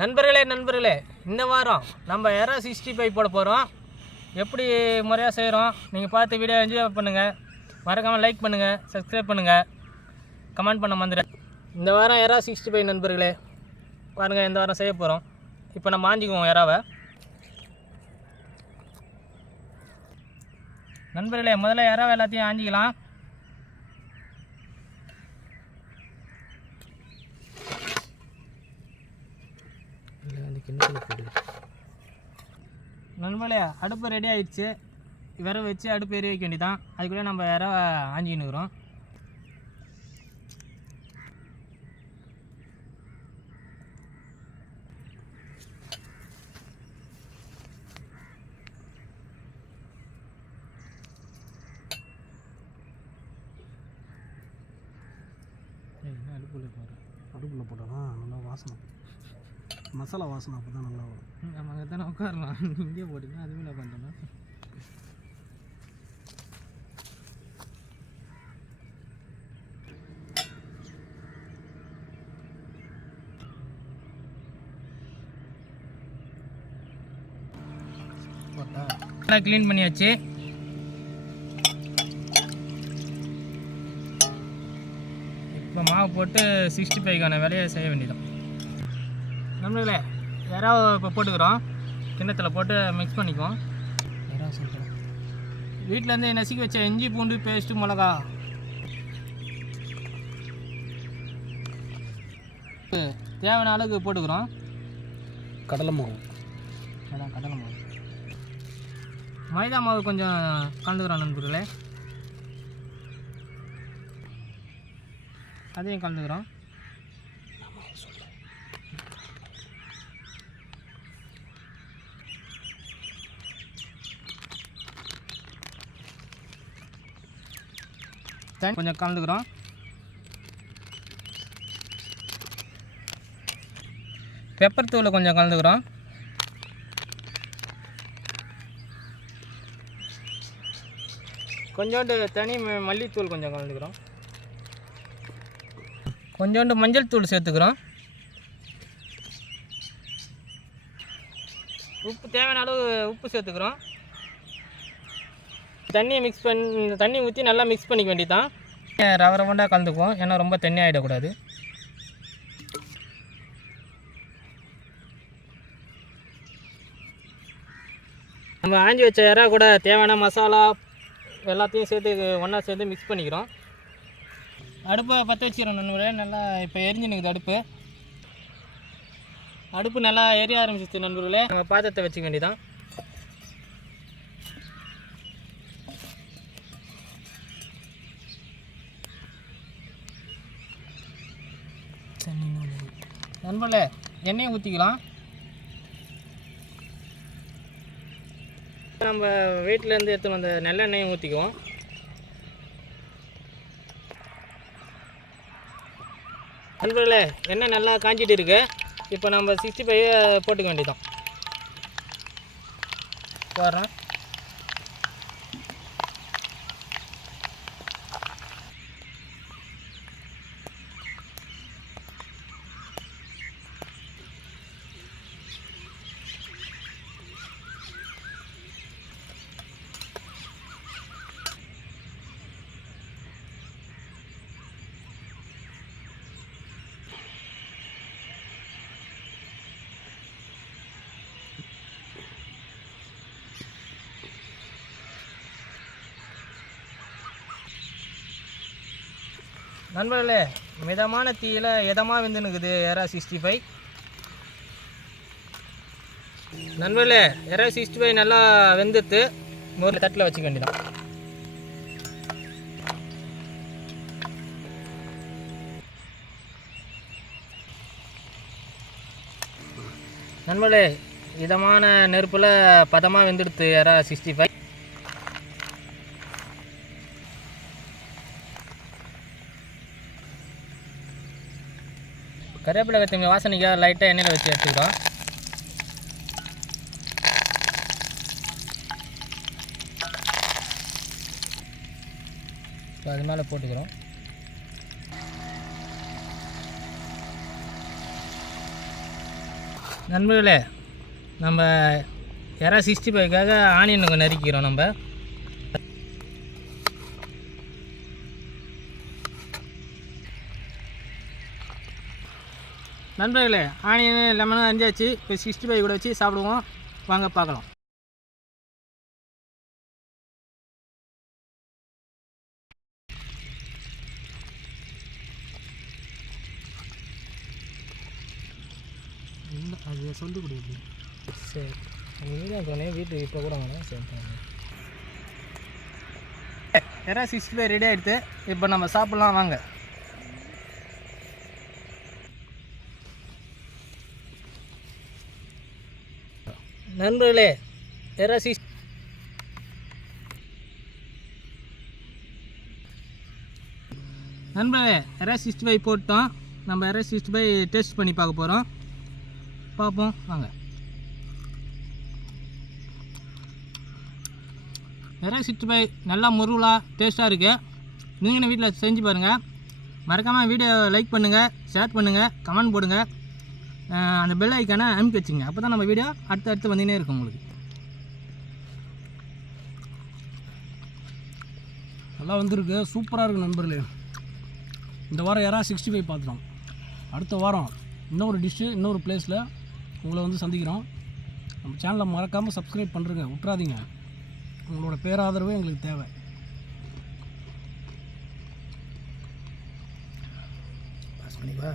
நண்பர்களே இந்த வாரம் நம்ம எறா 65 போட போகிறோம். எப்படி முறையாக செய்கிறோம் நீங்கள் பார்த்து வீடியோ என்ஜாய் பண்ணுங்கள். மறக்காமல் லைக் பண்ணுங்கள், சப்ஸ்கிரைப் பண்ணுங்கள், கமெண்ட் பண்ண மறந்துடுறேன். இந்த வாரம் எறா 65 நண்பர்களே பாருங்கள், இந்த வாரம் செய்ய போகிறோம். இப்போ நம்ம ஆஞ்சிக்குவோம் எறாவை. நண்பர்களே முதல்ல எறாவை எல்லாத்தையும் ஆஞ்சிக்கலாம். நண்பர்களே அடுப்பு ரெடி ஆகிடுச்சு. விரவை வச்சு அடுப்பு எரிய வைக்க வேண்டியதான். அதுக்குள்ளே நம்ம இறவை ஆஞ்சின்னுக்குறோம். அடுப்பில் போட்டால் தான் நல்லா வாசனை, மசாலா வாசனை அப்போ தான் நல்லா வரும். நம்ம அங்கே தானே உட்காரலாம், இங்கே போட்டிங்கன்னா அதுவே நான் பண்ணுறேன். போட்டா க்ளீன் பண்ணியாச்சு. இப்போ மாவு போட்டு 65க்கான வேலையை செய்ய வேண்டியதான். நண்பர்களே எறாவை இப்போ போட்டுக்கிறோம். கிண்ணத்தில் போட்டு மிக்ஸ் பண்ணிக்குவோம். எறா சொல்கிறேன், வீட்டிலேருந்து நசுக்கி வச்ச இஞ்சி பூண்டு பேஸ்ட்டு மிளகா தேவையான அளவுக்கு போட்டுக்கிறோம். கடலை மாவு, அதான் கடலை மாவு, மைதா மாவு கொஞ்சம் கலந்துக்கிறோம் நண்பர்களே, அதையும் கலந்துக்கிறோம். கொஞ்சம் கலந்துக்கிறோம். பெப்பர் தூளை கொஞ்சம் கலந்துக்கிறோம். கொஞ்சோண்டு தனி மல்லித்தூள் கொஞ்சம் கலந்துக்கிறோம். கொஞ்சோண்டு மஞ்சள் தூள் சேர்த்துக்கிறோம். உப்பு தேவையான அளவு உப்பு சேர்த்துக்கிறோம். தண்ணி ஊற்றி நல்லா மிக்ஸ் பண்ணிக்க வேண்டியதான். ரவண்டாக கலந்துக்குவோம், ஏன்னா ரொம்ப தண்ணி ஆகிடக்கூடாது. நம்ம ஆஞ்சி வச்ச எறா கூட தேவையான மசாலா எல்லாத்தையும் சேர்த்து ஒன்றா சேர்த்து மிக்ஸ் பண்ணிக்கிறோம். அடுப்பை பற்ற வச்சிடறோம் நண்பர்களே. நல்லா இப்போ எரிஞ்சுனுக்குது அடுப்பு நல்லா எரிய ஆரம்பிச்சிச்சு நண்பர்களே. நம்ம பாத்திரத்தை வச்சுக்க வேண்டியதான். நண்பர்களே எண்ணெயை ஊற்றிக்கலாம். நம்ம வீட்டிலேருந்து எடுத்து வந்த நல்லெண்ணெயும் ஊற்றிக்குவோம். நண்பர்களே எண்ணெய் நல்லா காஞ்சிட்டு இருக்கு. இப்போ நம்ம 65 போட்டுக்க வேண்டியதான். போடுறேன். நண்பர்களே மிதமான தீயில் எதமாக வெந்துனுக்குது எறா 65. நண்பர்களே எறா 65 நல்லா வெந்துட்டு ஒரு தட்டில் வச்சுக்க வேண்டியதான். நண்பர்களே இதமான நெருப்பில் பதமாக வெந்துடுத்து எறா 65. கருவேப்பிலை கொத்தமல்லி வாசனைக்காக லைட்டாக எண்ணெயில் வச்சு எடுத்துக்கிறோம். இப்போ அது மேலே போட்டுக்கிறோம். நண்பர்களே, நம்ம எறா 65க்காக ஆனியன் நறுக்கிறோம். நம்ம நண்பர்களே, ஆனியன் லெமனும் அரிஞ்சாச்சு. இப்போ 65 கூட வச்சு சாப்பிடுவோம். வாங்க பார்க்கலாம். அது சொல்லி கொடுக்குது. சரி, நீதான் சொன்னேன் வீட்டுக்கு இப்போ கூட வேணும். சரி, எறா 65 ரெடி ஆகிடுது. இப்போ நம்ம சாப்பிட்லாம் வாங்க. நண்பர்களே, எறா நண்பர்களே, எறா 65 போட்டோம். நம்ம எறா 65 டேஸ்ட் பண்ணி பார்க்க போகிறோம். பார்ப்போம் வாங்க. எறா 65 நல்லா முருகலாக டேஸ்ட்டாக இருக்குது. நீங்களும் வீட்டில் செஞ்சு பாருங்கள். மறக்காமல் வீடியோ லைக் பண்ணுங்கள், ஷேர் பண்ணுங்கள், கமெண்ட் போடுங்க. அந்த பெல் ஐக்கானை அமுக்கி வச்சுங்க. அப்போ தான் நம்ம வீடியோ அடுத்து வந்துன்னே இருக்கும் உங்களுக்கு. நல்லா வந்திருக்கு, சூப்பராக இருக்குது நண்பர்களே. இந்த வாரம் எறா 65 பார்த்துட்டோம். அடுத்த வாரம் இன்னொரு டிஷ்ஷு இன்னொரு பிளேஸில் உங்களை வந்து சந்திக்கிறோம். நம்ம சேனலை மறக்காமல் சப்ஸ்கிரைப் பண்ணுறங்க, விட்றாதீங்க. உங்களோட பேராதரவே எங்களுக்கு தேவை. பாஸ் பண்ணிப்பா.